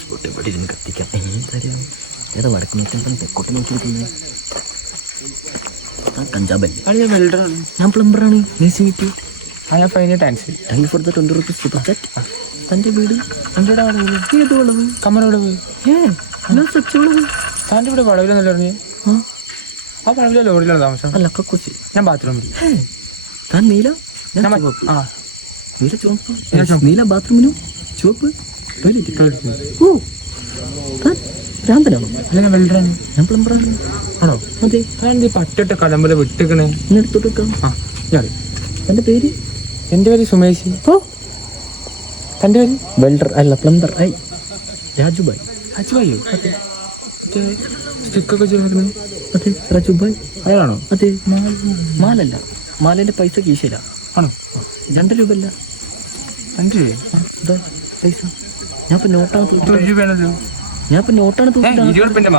Spot എവിടെ ഇരുന്ന് കത്തിക്കാം. ഏതാ വടക്ക് നോക്കാൻ തെക്കോട്ട് നോക്കിയിരിക്കുന്നത്? കഞ്ചാബല്ലേ? ഞാൻ പ്ലംബറാണ്. Thank you for the 20 rupees super chat. തൻ്റെ വീട് ഏത് വളവ്? കമ്മനോടവ്. വളവ് താൻ്റെ ഇവിടെ വളവിലെന്നല്ല പറഞ്ഞു. ആ വളവിലെ ലോറിയിലാണ് താമസം. അല്ല കക്കൂച്ച്. ഞാൻ ബാത്റൂമിൽ. താൻ നീല നീല ചുവപ്പ്. നീല ബാത്റൂമിനും ചുവപ്പ് ടോയ്ലറ്റ്. ഓ താൻ ഭ്രാന്തനാണോ? അല്ല ഞാൻ വെൽഡറാണ്. ഞാൻ പ്ലംബറാണ്. ആണോ? അതെ. താൻ ഈ പട്ടിട്ട കലമ്പല വിട്ടിക്കണേ. എടുത്തോട്ട് വെക്കാം. ഞാൻ തൻ്റെ പേര്? എൻ്റെ പേര് സുമേഷ്. ഓ തൻ്റെ പേര്? വെൽഡർ അല്ല പ്ലംബർ. ഐ രാജുബായ്. രാജുബായോ? സ്റ്റിക്കൊക്കെ ചേർന്നു. അതെ രാജുബായ്. അയാളാണോ? അതെ. മാലല്ല, മാലേൻ്റെ പൈസ കീശയില. ആണോ? 2 രൂപയല്ല. 2 രൂപ? പൈസ ഞാനിപ്പോൾ നോട്ടാണ് തൂക്കിട്ട്. രൂപയാണല്ലോ. ഞാനിപ്പോൾ നോട്ടാണ് തൂക്കിട്ട്. 20 രൂപ.